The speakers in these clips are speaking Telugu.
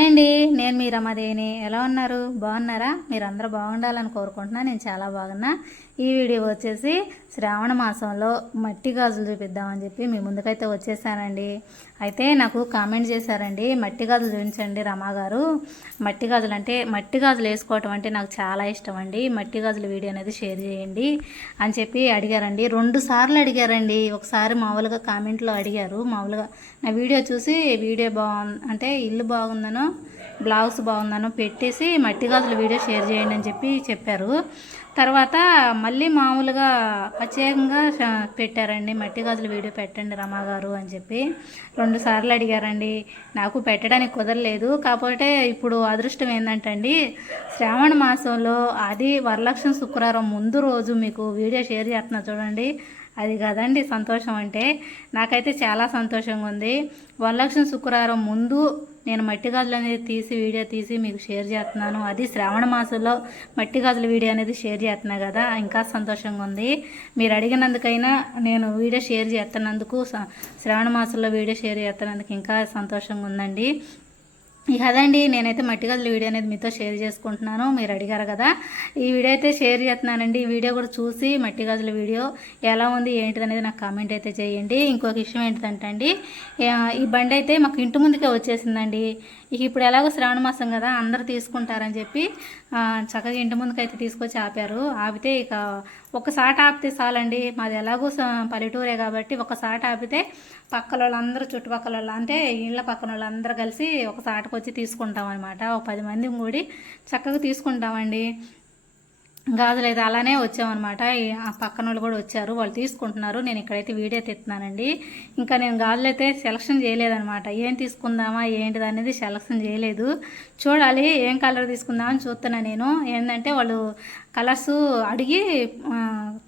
హాయ్ అండి, నేను మీ రమాదేవిని. ఎలా ఉన్నారు? బాగున్నారా? మీరందరూ బాగుండాలని కోరుకుంటున్నా. నేను చాలా బాగున్నా. ఈ వీడియో వచ్చేసి శ్రావణ మాసంలో మట్టి గాజులు చూపిద్దామని చెప్పి మీ ముందుకైతే వచ్చేసానండి. అయితే నాకు కామెంట్ చేశారండి, మట్టి గాజులు చూపించండి రమా గారు. మట్టి గాజులు అంటే మట్టి గాజులు వేసుకోవటం అంటే నాకు చాలా ఇష్టం అండి. మట్టి గాజుల వీడియో అనేది షేర్ చేయండి అని చెప్పి అడిగారండి. 2 సార్లు అడిగారండి. ఒకసారి మామూలుగా కామెంట్లో అడిగారు. మామూలుగా నా వీడియో చూసి వీడియో అంటే ఇల్లు బాగుందనో బ్లౌజ్ బాగుందనో పెట్టేసి మట్టి గాజుల వీడియో షేర్ చేయండి అని చెప్పి చెప్పారు. తర్వాత మళ్ళీ మామూలుగా ప్రత్యేకంగా పెట్టారండి, మట్టి గాజుల వీడియో పెట్టండి రమా గారు అని చెప్పి 2 సార్లు అడిగారండి. నాకు పెట్టడానికి కుదరలేదు. కాకపోతే ఇప్పుడు అదృష్టం ఏంటంటే శ్రావణ మాసంలో అది వరలక్ష్మి శుక్రవారం ముందు రోజు మీకు వీడియో షేర్ చేస్తున్నా చూడండి. అది కదండి సంతోషం అంటే. నాకైతే చాలా సంతోషంగా ఉంది. వరలక్ష్మి శుక్రవారం ముందు నేను మట్టి గాజులు అనేది వీడియో తీసి మీకు షేర్ చేస్తున్నాను. అది శ్రావణ మాసంలో మట్టి గాజుల వీడియో అనేది షేర్ చేస్తున్నా కదా, ఇంకా సంతోషంగా ఉంది. మీరు అడిగినందుకైనా నేను వీడియో షేర్ చేస్తున్నందుకు, శ్రావణ మాసంలో వీడియో షేర్ చేస్తున్నందుకు ఇంకా సంతోషంగా ఉందండి. ఇక అదండి, నేనైతే మట్టి గాజుల వీడియో అనేది మీతో షేర్ చేసుకుంటున్నాను. మీరు అడిగారు కదా, ఈ వీడియో అయితే షేర్ చేస్తున్నానండి. ఈ వీడియో కూడా చూసి మట్టి గాజుల వీడియో ఎలా ఉంది ఏంటిది అనేది నాకు కామెంట్ అయితే చేయండి. ఇంకొక విషయం ఏంటిదంటే అండి, ఈ బండి అయితే మాకు ఇంటి ముందుకే వచ్చేసిందండి. ఇక ఇప్పుడు ఎలాగో శ్రావణ మాసం కదా, అందరు తీసుకుంటారని చెప్పి చక్కగా ఇంటి ముందుకైతే తీసుకొచ్చి ఆపారు. ఆపితే ఇక ఒక్కసారి ఆపితే చాలండి. మాది ఎలాగో పల్లెటూరే కాబట్టి ఒక్కసారి ఆపితే పక్కల వాళ్ళందరూ, చుట్టుపక్కల వాళ్ళు అంటే ఇళ్ళ పక్కన వాళ్ళందరూ కలిసి ఒకసాటికి వచ్చి తీసుకుంటాం అనమాట. ఒక 10 మంది కూడి చక్కగా తీసుకుంటామండి. గాజులు అయితే అలానే వచ్చామన్నమాట. ఆ పక్కన వాళ్ళు కూడా వచ్చారు, వాళ్ళు తీసుకుంటున్నారు. నేను ఇక్కడైతే వీడియో తెస్తున్నానండి. ఇంకా నేను గాజులు అయితే సెలక్షన్ చేయలేదనమాట. ఏం తీసుకుందామా ఏంటిది అనేది సెలక్షన్ చేయలేదు. చూడాలి ఏం కలర్ తీసుకుందామని చూస్తున్నా. నేను ఏంటంటే వాళ్ళు కలర్స్ అడిగి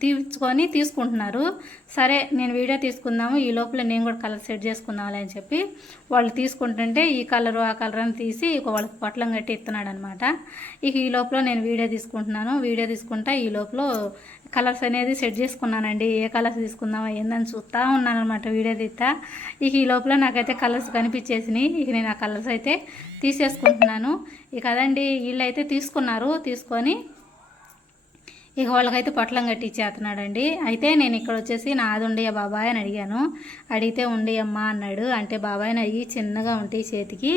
తీర్చుకొని తీసుకుంటున్నారు. సరే నేను వీడియో తీసుకుందాము, ఈ లోపల నేను కూడా కలర్ సెట్ చేసుకుందామని అని చెప్పి వాళ్ళు తీసుకుంటుంటే ఈ కలరు ఆ కలర్ అని తీసి వాళ్ళకి పొట్లం కట్టి ఇస్తున్నాడు అనమాట. ఇక ఈ లోపల నేను వీడియో తీసుకుంటున్నాను. వీడియో తీసుకుంటా ఈ లోపల కలర్స్ అనేది సెట్ చేసుకున్నానండి. ఏ కలర్స్ తీసుకుందామా ఏందని చూస్తూ ఉన్నాను అనమాట వీడియో తీస్తా. ఇక ఈ లోపల నాకైతే కలర్స్ కనిపించేసినాయి. ఇక నేను ఆ కలర్స్ అయితే తీసేసుకుంటున్నాను. ఇక అదండి, వీళ్ళు అయితే తీసుకున్నారు. తీసుకొని ఇక వాళ్ళకైతే పొట్లం కట్టి ఇచ్చేస్తున్నాడండి. అయితే నేను ఇక్కడ వచ్చేసి నాది ఉండయ్య బాబాయ్ అని అడిగాను. అడిగితే ఉండయమ్మా అన్నాడు. అంటే బాబాయ్ని అయ్యి చిన్నగా ఉంటాయి చేతికి,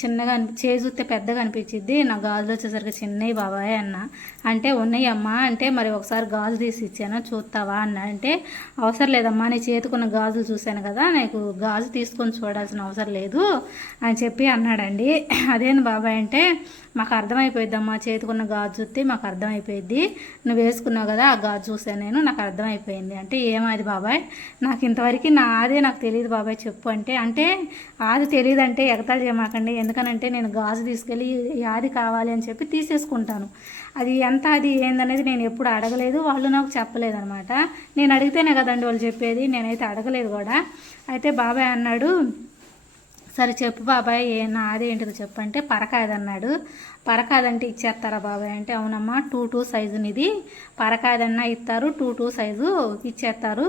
చిన్నగా చూస్తే పెద్దగా అనిపించిద్ది, నా గాజులు వచ్చేసరికి చిన్నవి బాబాయ్ అన్న. అంటే ఉన్నాయమ్మా అంటే మరి ఒకసారి గాజు తీసి ఇచ్చాను చూస్తావా అన్న. అంటే అవసరం లేదమ్మా, నీ చేతికున్న గాజులు చూశాను కదా, నీకు గాజు తీసుకొని చూడాల్సిన అవసరం లేదు అని చెప్పి అన్నాడండి. అదేంది బాబాయ్ అంటే, మాకు అర్థమైపోయిద్దమ్మా, చేతికున్న గాజు చూస్తే మాకు అర్థమైపోయింది, నువ్వు వేసుకున్నావు కదా ఆ గాజు చూసాను నేను, నాకు అర్థమైపోయింది. అంటే ఏమాది బాబాయ్, నాకు ఇంతవరకు నాదే నాకు తెలియదు బాబాయ్ చెప్పు అంటే. అంటే ఆది తెలియదు అంటే ఎగతాళి చేయమాకండి, ఎందుకనంటే నేను గాజు తీసుకెళ్ళి యాది కావాలి అని చెప్పి తీసేసుకుంటాను. అది ఎంత అది ఏందనేది నేను ఎప్పుడు అడగలేదు, వాళ్ళు నాకు చెప్పలేదు అనమాట. నేను అడిగితేనే కదండి వాళ్ళు చెప్పేది, నేనైతే అడగలేదు కూడా. అయితే బాబాయ్ అన్నాడు, సరే చెప్పు బాబాయ్ నాది ఏంటిదో చెప్పంటే పరకాయదన్నాడు. పరకాయదంటే ఇచ్చేస్తారా బాబాయ్ అంటే, అవునమ్మా 2-2 సైజునిది, పరకాయదన్నా ఇస్తారు, 2-2 సైజు ఇచ్చేస్తారు,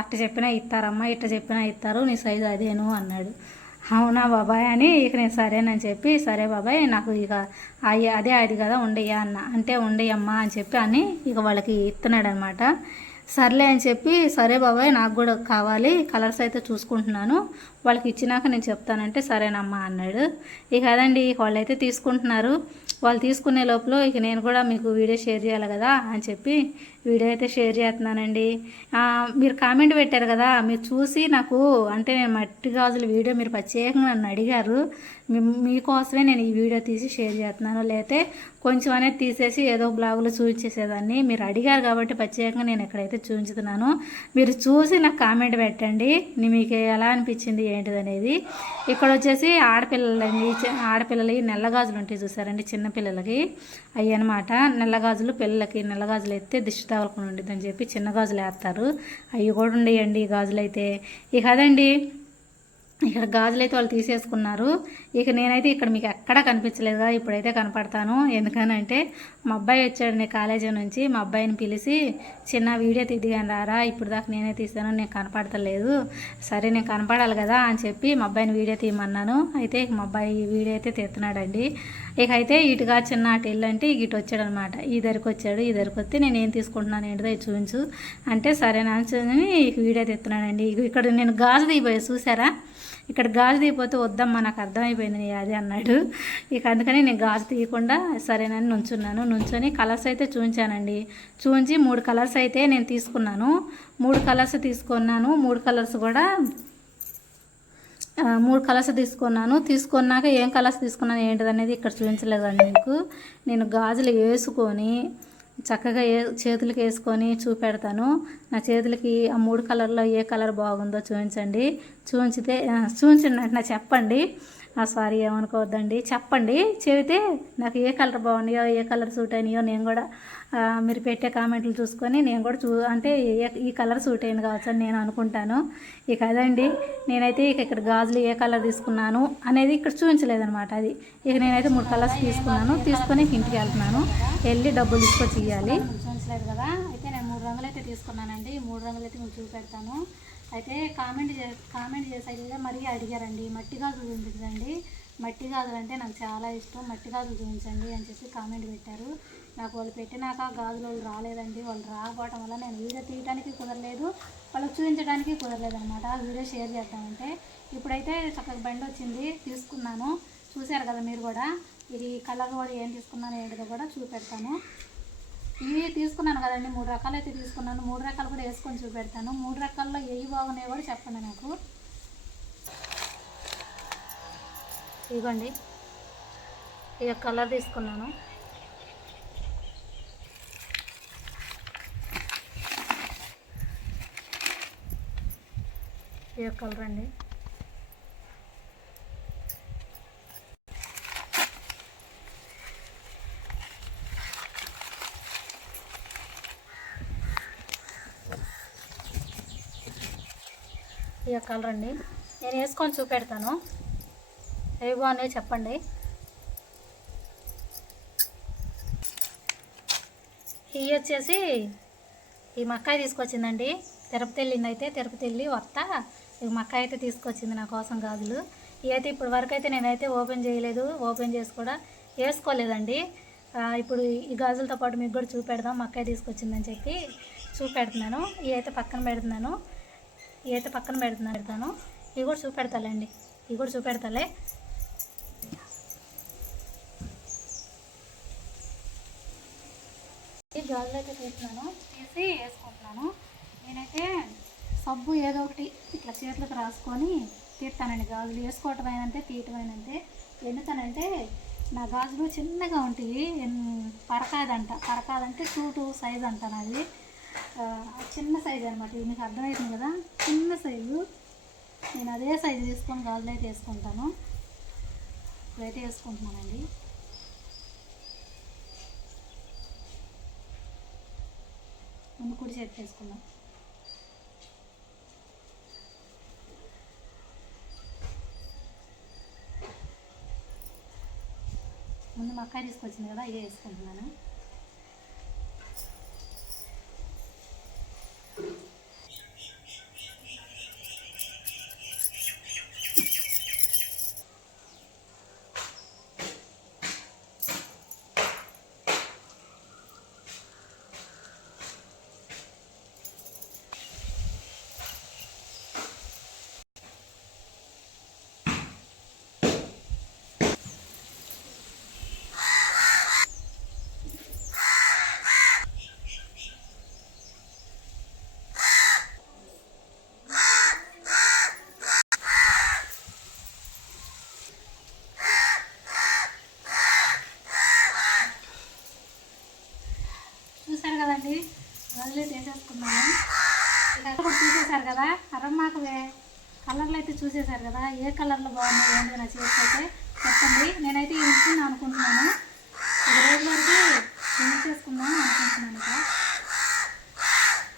అట్ట చెప్పినా ఇస్తారమ్మా, ఇట్ట చెప్పినా ఇస్తారు, నీ సైజు అదేను అన్నాడు. అవునా బాబాయ్ అని ఇక నేను సరేనని చెప్పి, సరే బాబాయ్ నాకు ఇక అదే అది కదా ఉండయ్యా అన్న. అంటే ఉండయమ్మా అని చెప్పి అని ఇక వాళ్ళకి ఇస్తున్నాడు అనమాట. సర్లే అని చెప్పి, సరే బాబాయ్ నాకు కూడా కావాలి, కలర్స్ అయితే చూసుకుంటున్నాను, వాళ్ళకి ఇచ్చినాక నేను చెప్తానంటే సరేనమ్మా అన్నాడు. ఇక అదండి, వాళ్ళు అయితే తీసుకుంటున్నారు. వాళ్ళు తీసుకునే లోపల ఇక నేను కూడా మీకు వీడియో షేర్ చేయాలి కదా అని చెప్పి వీడియో అయితే షేర్ చేస్తున్నానండి. మీరు కామెంట్ పెట్టారు కదా, మీరు చూసి నాకు అంటే నేను మట్టి గాజుల వీడియో మీరు ప్రత్యేకంగా నన్ను అడిగారు, మీకోసమే నేను ఈ వీడియో తీసి షేర్ చేస్తున్నాను. లేకపోతే కొంచెం అనేది తీసేసి ఏదో బ్లాగులో చూపించేసేదాన్ని. మీరు అడిగారు కాబట్టి ప్రత్యేకంగా నేను ఎక్కడైతే చూపించుతున్నాను. మీరు చూసి నాకు కామెంట్ పెట్టండి, మీకు ఎలా అనిపించింది ఏంటిది అనేది. ఇక్కడ వచ్చేసి ఆడపిల్లలకి నల్లగాజులు ఉంటాయి చూసారండి, చిన్నపిల్లలకి అవి అనమాట. నల్లగాజులు పిల్లలకి నల్లగాజులు అయితే దిష్టి తగలకుండా ఉండిద్ది అని చెప్పి చిన్న గాజులు వేస్తారు. అవి కూడా ఉండేయండి ఈ గాజులు అయితే. ఇక అదండి, ఇక్కడ గాజులు అయితే వాళ్ళు తీసేసుకున్నారు. ఇక నేనైతే ఇక్కడ మీకు ఎక్కడా కనిపించలేదుగా, ఇప్పుడైతే కనపడతాను. ఎందుకనంటే మా అబ్బాయి వచ్చాడు నేను కాలేజీ నుంచి, మా అబ్బాయిని పిలిచి చిన్న వీడియో తీద్దిగాని రారా, ఇప్పుడు దాకా నేనే తీసాను, నేను కనపడతలేదు, సరే నేను కనపడాలి కదా అని చెప్పి మా అబ్బాయిని వీడియో తీయమన్నాను. అయితే మా అబ్బాయి వీడియో అయితే తీస్తున్నాడండి. ఇక అయితే ఇటుగా చిన్న అటు వెళ్ళంటే ఇటు వచ్చాడనమాట. ఈ దగ్గరికి వచ్చాడు, ఈ దగ్గరికి వస్తే నేను ఏం తీసుకుంటున్నాను ఏంటిదో చూపించు అంటే సరే నాని వీడియో తీస్తున్నానండి. ఇక్కడ నేను గాజు దిగిపోయా చూసారా, ఇక్కడ గాజు తీయపోతే వద్దమ్మా నాకు అర్థమైపోయింది నీ అది అన్నాడు. ఇక అందుకని నేను గాజు తీయకుండా సరేనని నుంచొని కలర్స్ అయితే చూపించానండి. చూపించి 3 కలర్స్ అయితే నేను తీసుకున్నాను. 3 కలర్స్ తీసుకున్నాను. 3 కలర్స్ కూడా 3 కలర్స్ తీసుకున్నాక ఏం కలర్స్ తీసుకున్నాను ఏంటిది అనేది ఇక్కడ చూపించలేదండి మీకు. నేను గాజులు వేసుకొని చక్కగా చేతులకి వేసుకొని చూపెడతాను. నా చేతులకి ఆ 3 కలర్లో ఏ కలర్ బాగుందో చూపించండి. చూపించండి అంటే నాకు చెప్పండి, సారీ ఏమనుకోవద్దండి, చెప్పండి. చెబితే నాకు ఏ కలర్ బాగున్నాయో ఏ కలర్ సూట్ అయినాయో నేను కూడా మీరు పెట్టే కామెంట్లు చూసుకొని నేను కూడా అంటే ఈ కలర్ సూట్ అయింది కావచ్చు అని నేను అనుకుంటాను. ఇక అదండి, నేనైతే ఇక్కడ గాజులు ఏ కలర్ తీసుకున్నాను అనేది ఇక్కడ చూపించలేదనమాట. అది ఇక నేనైతే 3 కలర్స్ తీసుకొని ఇంటికి వెళ్తున్నాను. వెళ్ళి డబ్బులు తీసుకొచ్చి ఇవ్వాలి. చూపించలేదు కదా, అయితే నేను 3 రంగులు అయితే తీసుకున్నానండి. 3 రంగులు అయితే మీకు చూపెడతాను. అయితే కామెంట్ చేసి అయితే మరీ అడిగారండి, మట్టి గాజులు చూపించండి, మట్టి గాజులు అంటే నాకు చాలా ఇష్టం, మట్టి గాజులు చూపించండి అని చెప్పి కామెంట్ పెట్టారు. నాకు వాళ్ళు పెట్టినాక గాజులు వాళ్ళు రాలేదండి. వాళ్ళు రాకపోవడం వల్ల నేను వీడియో తీయడానికి కుదరలేదు, వాళ్ళకి చూపించడానికి కుదరలేదు అనమాట. వీడియో షేర్ చేద్దామంటే ఇప్పుడైతే చక్కగా బండి వచ్చింది, తీసుకున్నాను. చూశారు కదా మీరు కూడా. ఇది కలర్ కూడా ఏం తీసుకున్నాను ఏంటిదో కూడా చూపెడతాను. ఇవి తీసుకున్నాను కదండి, 3 రకాలు అయితే తీసుకున్నాను. 3 రకాలు కూడా వేసుకొని చూపెడతాను. 3 రకాల్లో ఏవి బాగున్నాయో కూడా చెప్పండి నాకు. ఇదిగోండి, ఇక కలర్ తీసుకున్నాను. ఇక కలర్ అండి. ఇక కలర్ అండి, నేను వేసుకొని చూపెడతాను. ఏవి బాగున్నాయో చెప్పండి. ఇవి వచ్చేసి ఈ మక్కాయి తీసుకొచ్చిందండి. తిరుపతి వెళ్ళింది, అయితే తిరుపతి వెళ్ళి వస్తా ఈ మక్కాయి అయితే తీసుకొచ్చింది నా కోసం గాజులు. ఇవి అయితే ఇప్పటి వరకు అయితే నేనైతే ఓపెన్ చేయలేదు, ఓపెన్ చేసి కూడా వేసుకోలేదండి. ఇప్పుడు ఈ గాజులతో పాటు మీకు కూడా చూపెడదాం, మక్కాయి తీసుకొచ్చిందని చెప్పి చూపెడుతున్నాను. ఇవి అయితే పక్కన పెడుతున్నాను. ఇవి కూడా చూపెడతాలేండి, ఈ గాజులు అయితే తీసి వేసుకుంటున్నాను. నేనైతే సబ్బు ఏదో ఒకటి ఇట్లా చేతులకు రాసుకొని తీస్తానండి. గాజులు వేసుకోవటమైనంతే తీయటమైనంతే. ఎందుకనంటే నా గాజులు చిన్నగా ఉంటాయి, పరకాదంటే 2 సైజ్ అంటాను. అది చిన్న సైజు అనమాట. ఇది మీకు అర్థమవుతుంది కదా, చిన్న సైజు. నేను అదే సైజు తీసుకొని గాజులు అయితే వేసుకుంటాను. ఇప్పుడైతే వేసుకుంటున్నానండి. ముందు కుడి చేతి వేసుకుందాం. ముందు మక్కాయి తీసుకొచ్చింది కదా, ఇదే వేసుకుంటున్నాను. కదండి, గాజులు అయితే వేసేసుకున్నాను. ఇలా కూడా చూసేశారు కదా, అరమ్మాకు కలర్లు అయితే చూసేశారు కదా, ఏ కలర్లో బాగున్నాయి ఏంటి నా చేతికి అయితే చెప్పండి. నేనైతే ఉంచుకుందాం అనుకుంటున్నాను, 1 రోజు వరకు ఉంచేసుకుందాం అనుకుంటున్నాను.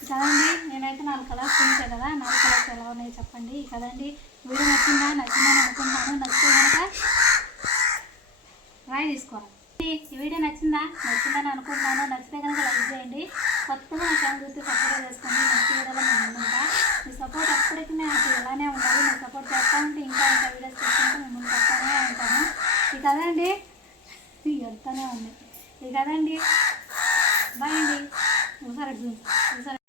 కదండి, నేనైతే 4 కలర్స్ చూపించాను కదా, 4 కలర్స్ ఎలా ఉన్నాయో చెప్పండి. కదండి, వీడియో నచ్చిందని అనుకుంటున్నాను. నచ్చితే కనుక చేసుకోవాలి. ఈ వీడియో నచ్చిందని అనుకుంటున్నాను. నచ్చితే కనుక లైక్ చేయండి. కొత్తగా నా ఛానల్ చూస్తే సబ్స్క్రైబ్ చేసుకోండి. నెక్స్ట్ వీడియోలో నేను ముందుంటా. మీ సపోర్ట్ ఎప్పటికీ నాకు ఇలానే ఉండాలి. మీ సపోర్ట్ చేస్తా ఉంటే ఇంకా వీడియోస్ చేసుకుంటే మేము ముందు వస్తానే ఉంటాను. ఇక అదండి, వెళ్తానే ఉంది. ఇక అదండి, బాయ్ అండి. చూసారు